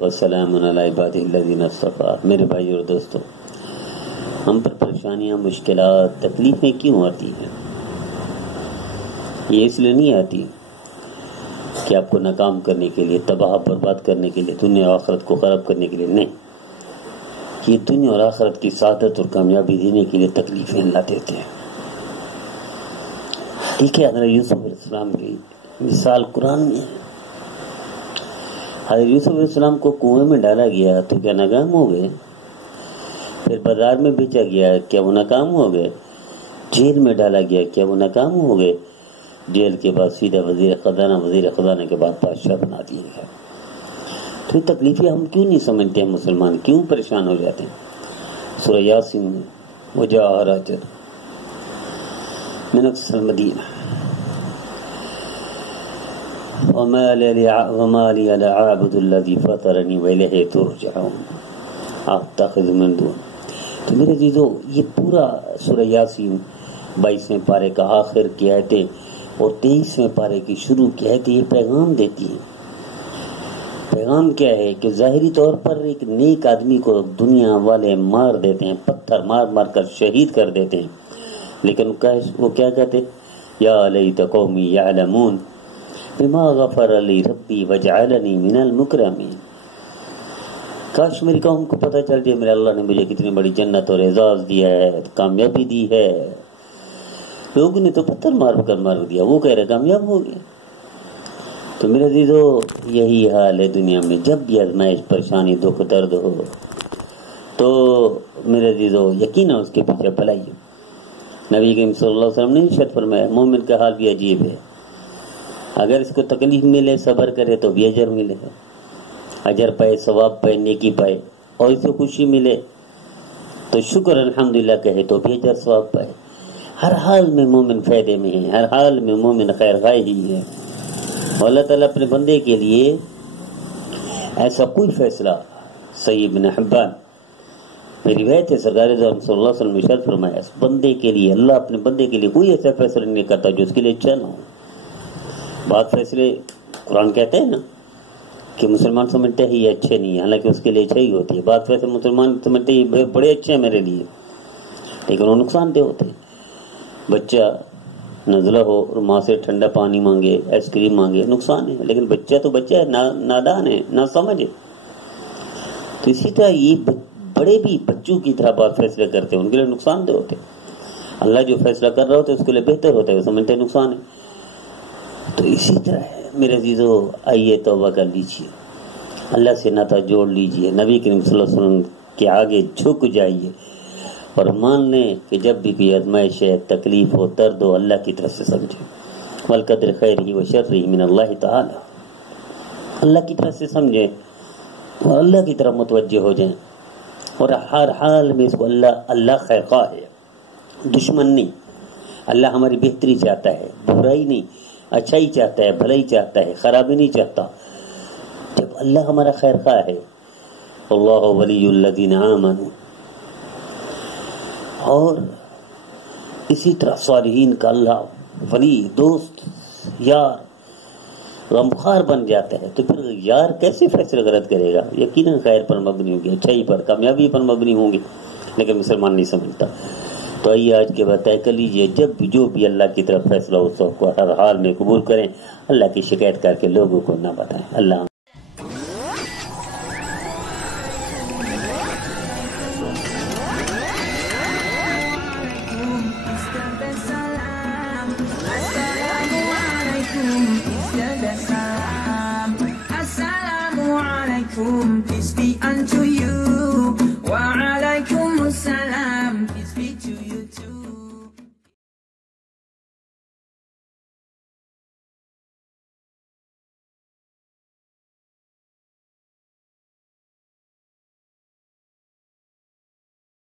وسلام علی عبادہ الذین اصطفیٰ۔ میرے بھائی اور دوستو، ہم پر پریشانیاں، مشکلات، تکلیفیں کیوں آتی ہیں؟ یہ اس لیے نہیں آتی کہ آپ کو ناکام کرنے کے لیے، تباہ برباد کرنے کے لیے، دنیا اور آخرت کو خراب کرنے کے لیے، نہیں۔ یہ دنیا اور آخرت کی سعادت اور کامیابی دینے کے لیے تکلیفیں اللہ دیتے ہیں۔ دیکھیں حضرت یوسف علیہ السلام کی مثال قرآن میں ہے۔ حضرت یوسف علیہ السلام کو کنویں میں ڈالا گیا تو کیا ناکام ہو گئے؟ پھر بازار میں بیچا گیا، کیا وہ ناکام ہو گئے؟ جیل میں ڈالا گیا، کیا وہ ناکام ہو گئے؟ جیل کے بعد سیدھا وزیر خزانہ کے بعد بادشاہ بنا دیا گیا۔ تو تکلیفیں ہم کیوں نہیں سمجھتے ہیں؟ مسلمان کیوں پریشان ہو جاتے ہیں؟ سورہ یاسین میں وجاء راجل من اقصى المدینہ وما لي لا اعبد الذي فطرني واليه ترجعون اتخذ من دون۔ تو میرے عزیزو، یہ پورا سورہ یاسین 22ویں پارے کا آخر کی آیتیں اور 23ویں پارے کی شروع کی آیتیں یہ پیغام دیتی ہیں۔ پیغام کیا ہے کہ ظاہری طور پر ایک نیک آدمی کو دنیا والے مار دیتے ہیں، پتھر مار مار کر شہید کر دیتے ہیں، لیکن وہ کیا کہتے؟ یا لیت قومی یعلمون بما غفر لی ربی وجعلنی من المکرمین۔ کاش میری قوم کو پتہ چل جائے میرے اللہ نے مجھے کتنی بڑی جنت اور اعزاز دیا ہے، کامیابی دی ہے۔ لوگوں نے تو پتھر مار کر مار دیا، وہ کہہ رہے کامیاب ہو گیا۔ تو میرے عزیزو، یہی حال ہے دنیا میں۔ جب بھی آزمائش، پریشانی، دکھ، درد ہو تو میرے عزیزو یقینا اس کے پیچھے بھلائی ہو۔ نبی کریم صلی اللہ علیہ وسلم نے ارشاد فرمایا مومن کا حال بھی عجیب ہے، اگر اس کو تکلیف ملے، صبر کرے تو بھی اجر ملے، اجر پائے، ثواب پائے، نیکی پائے، اور اسے خوشی ملے تو شکر الحمدللہ کہے تو بھی اجر ثواب پائے۔ ہر حال میں مومن فائدے میں ہے، ہر حال میں مومن خیر خواہ ہی ہے۔ اور اللہ تعالیٰ اپنے بندے کے لیے ایسا کوئی فیصلہ، صحیح ابن حبان میری روایت ہے، سرکار صلی اللہ علیہ وسلم نے ارشاد فرمایا بندے کے لیے، اللہ اپنے بندے کے لیے کوئی ایسا فیصلہ نہیں کرتا جو اس کے لیے اچھا نہ ہو۔ بات فیصلے قرآن کہتے ہیں نا کہ مسلمان سمجھتے ہیں یہ اچھے نہیں ہیں، حالانکہ اس کے لیے اچھا ہی ہوتی ہے۔ بات فیصلے مسلمان سمجھتے ہیں یہ بڑے اچھے ہیں میرے لیے، لیکن وہ نقصان دہ ہوتے ہیں۔ بچہ نزلہ ہو اور ماں سے ٹھنڈا پانی مانگے، آئس کریم مانگے، نقصان ہے، لیکن بچہ تو بچہ ہے، نادان ہے، نہ سمجھ ہے۔ تو اسی طرح یہ بڑے بھی بچوں کی طرح بات فیصلے کرتے ہیں، ان کے لیے نقصان دہ ہوتے ہیں۔ اللہ جو فیصلہ کر رہا ہوتا ہے اس کے لیے بہتر ہوتا ہے، وہ سمجھتے ہیں نقصان ہے۔ تو اسی طرح ہے میرے عزیزو، آئیے توبہ کر لیجیے، اللہ سے ناطہ جوڑ لیجیے، نبی کریم صلی اللہ علیہ وسلم کے آگے جھک جائیے اور مان لیں کہ جب بھی آزمائش ہے، تکلیف ہو، درد ہو، اللہ کی طرف سے سمجھیں۔ والقدر خیرہ و شرہ من اللہ تعالی، اللہ کی طرف سے سمجھیں اور اللہ کی طرف متوجہ ہو جائیں، اور ہر حال میں اس کو اللہ خیر خواہ ہے، دشمن نہیں۔ اللہ ہماری بہتری چاہتا ہے، برائی نہیں، اچھائی چاہتا ہے، بھلائی چاہتا ہے، خرابی نہیں چاہتا۔ جب اللہ ہمارا خیر خواہ ہے، اللہ ولی الذین آمنوا، اور اسی طرح صالحین کا اللہ ولی، دوست، یار، غمخوار بن جاتا ہے، تو پھر یار کیسے فیصلہ غلط کرے گا؟ یقیناً خیر پر مبنی ہوگی، اچھائی پر، کامیابی پر مبنی ہوں گے، لیکن مسلمان نہیں سمجھتا۔ تو آئیے آج کے بعد طے کر لیجیے، جب بھی جو بھی اللہ کی طرف فیصلہ ہو، اس کو ہر حال میں قبول کریں، اللہ کی شکایت کر کے لوگوں کو نہ بتائیں۔ اللہ